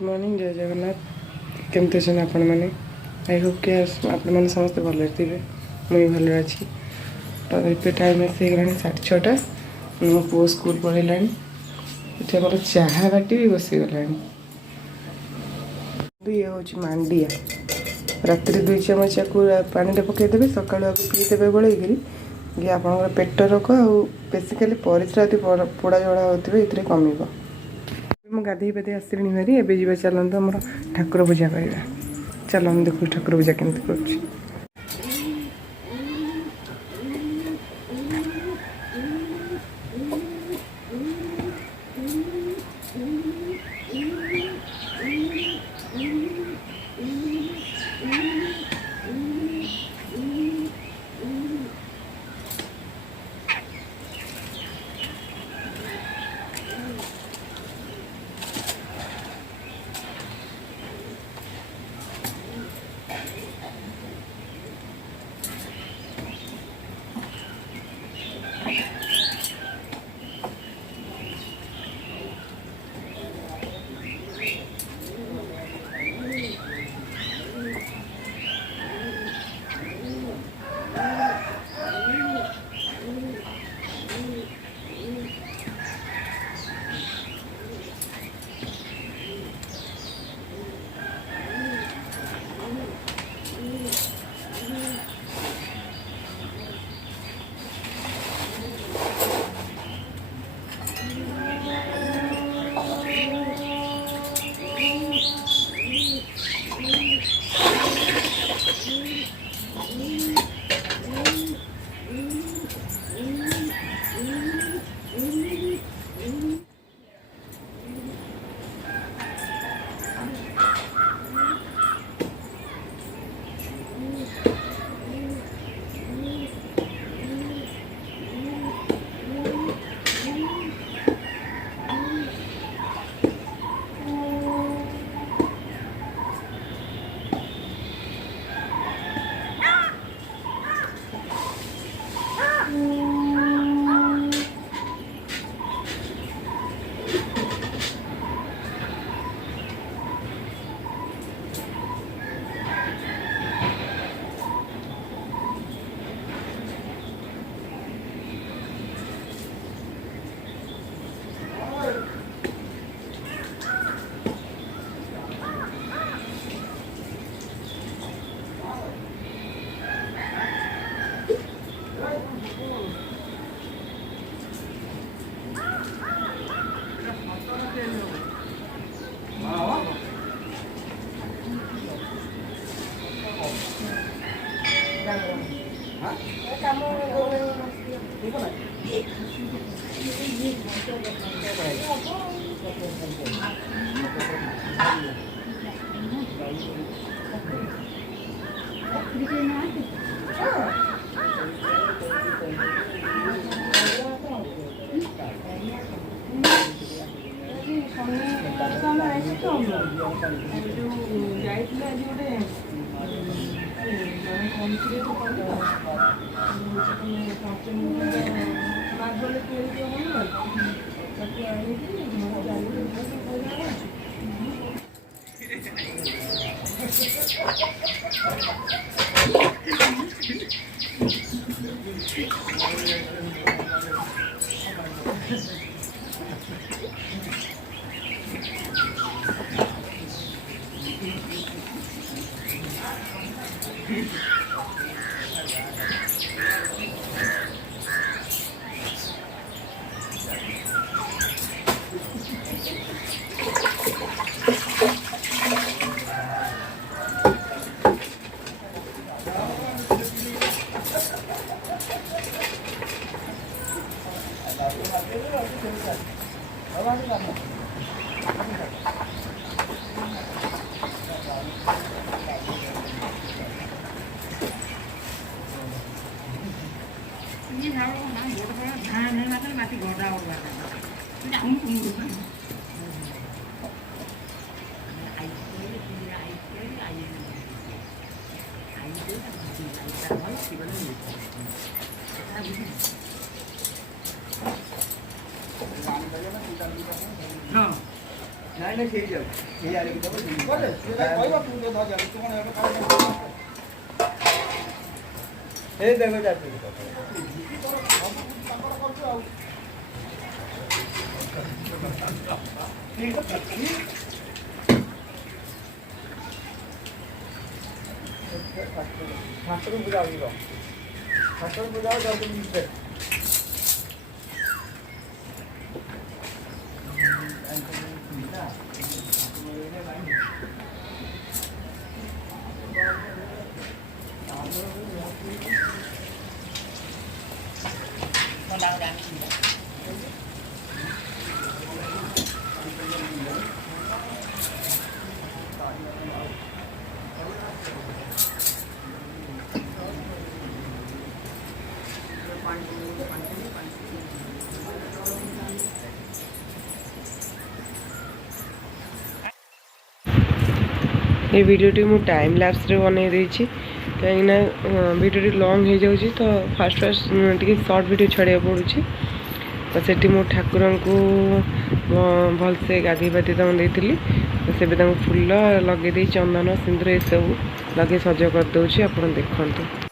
Good morning जय जगन्नाथ केमती अच्छे आपण मैंने आई होप कि आपण मैंने समस्ते भल थे मुझे भल अच्छी तो ये टाइम आसी गला 6:30 मो पु स्कूल पढ़ेगा ये आम चाह बाटी भी बसीगला ये हूँ मांडिया राति 2 चामच को पानी पकईदेवे सका पीदेवे गोलैक ये आप पेट रोग बेसिकाली परिस्रा पोड़ा जड़ा होते ये कम ମୁଁ ଗାଧେଇ ପାଧେଇ ଆସିଲିଣି ଭାରି ଏବେ ଯିବା ଚାଲନ୍ତୁ ଆମର ଠାକୁର ପୂଜା କରିବା ଚାଲ ଆମେ ଦେଖୁ ଠାକୁର ପୂଜା କେମିତି କରୁଛି। ନାଇଁ ନାଇଁ ସେଇ ଯାଉ ସେଇ ଆଡ଼ିକି ଦେବ ସେଇ କହିବ ତୁ ଧରି ଯାଉ ତୁ କ'ଣ ଏବେ କାମ ଏ ଦେବେ ଯାଉଛି ଆଉ ଠିକ୍ ଅଛି ଠାକୁର ପୂଜା ଯିବ ଠାକୁର ପୂଜା ଜଲ୍ଦି ये वीडियोटी मु टाइम लैप्स रे बनै देछि कहीं वीडियोटी लॉन्ग हो जाउछि तो फास्ट टी शॉर्ट वीडियो छाड़िया पड़ुछि तो सेठी मु ठाकुर को भलसे गाधी बाधी देती तो से फुल लगे चंदन सिंदूर ये सब लगे सज कर दूसरी आप देखते।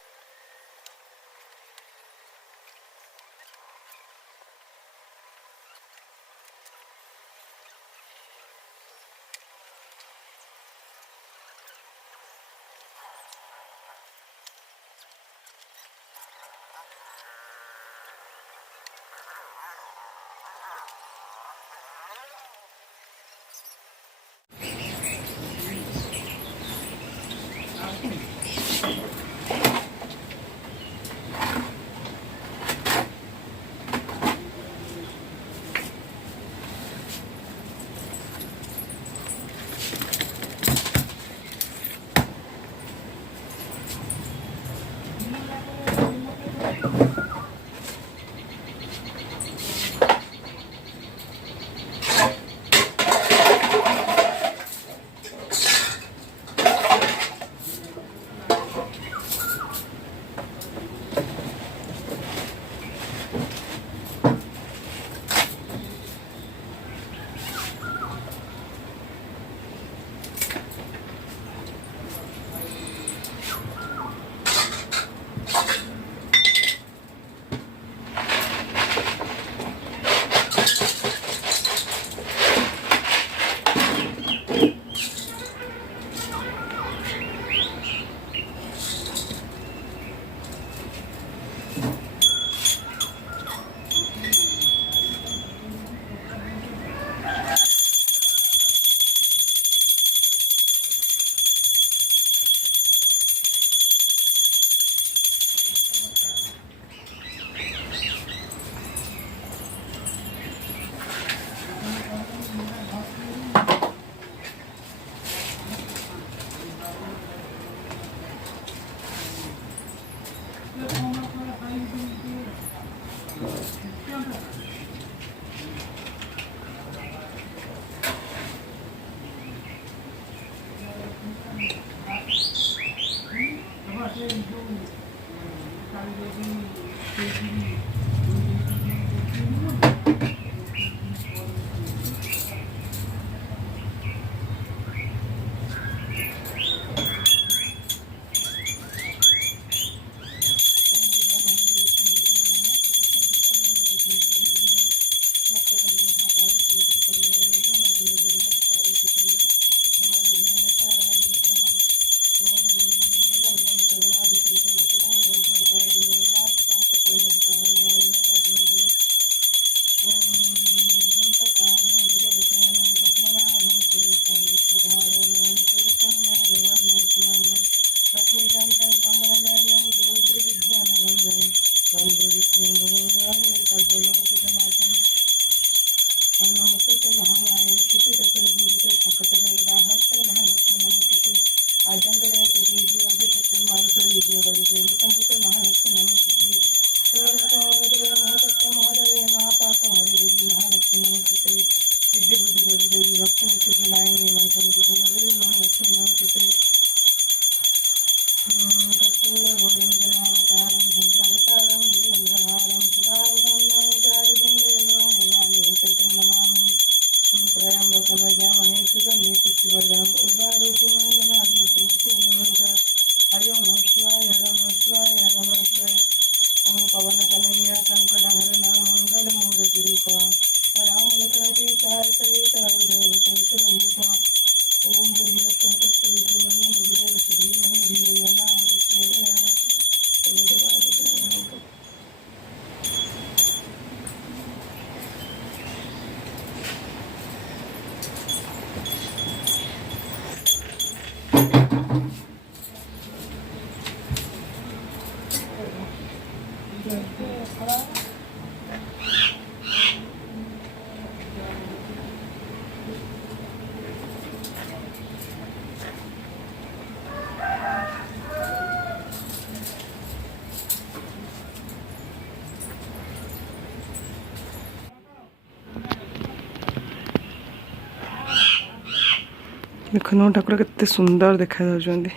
शिवराम हरि ओम नमः शिवाय हर नमः शिवाय हर नमः शिवाय ओम पवन कन्हैया संकट हर नाम मंगल मूर्ति रूप राम लखन सीता सहित हृदय सहित रूप ओम बुद्धिमत्तः तस्सवितुर्वरेण्यं भर्गो धीमहि धियो यो न प्रचोदयात् देखो ठाकुर केते सुंदर देखा जाउछन्ती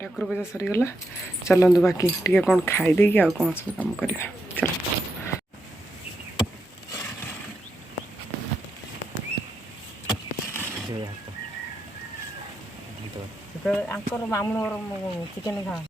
ठाकुर पूजा सरीगला चलतु बाकी टे कौन खाईदे कि कौन सब कम करवा चल आंकर मामून चिकेन खा